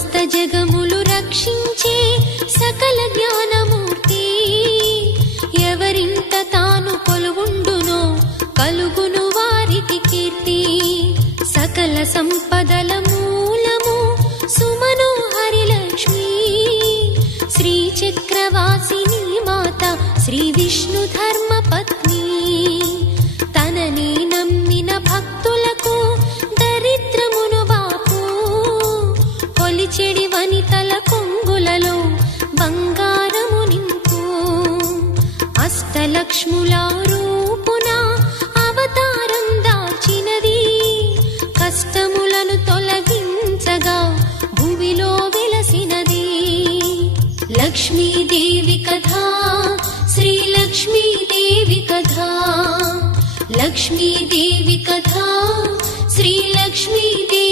సమస్త జగములు రక్షించే సకల జ్ఞానమూర్తి ఎవరింట తాను కొలువుండునో కలుగును వారికి కీర్తి సకల సంపదల మూలము సుమనోహరి లక్ష్మి శ్రీ చక్రవాసిని మాత శ్రీ విష్ణు ధర్మ పత్ని తనని నమ్మిన భక్తులకు దరిద్రమును బాపు కొలిచెడి వనితల కొంగులలో బంగారము నింపు అష్టలక్ష్ముల రూపున అవతారం దాల్చినది కష్టములను తొలగించగా భూమిలో వెలసినది లక్ష్మీదేవి కథా శ్రీ లక్ష్మీదేవి కథా లక్ష్మీదేవి కథా శ్రీ లక్ష్మీదేవి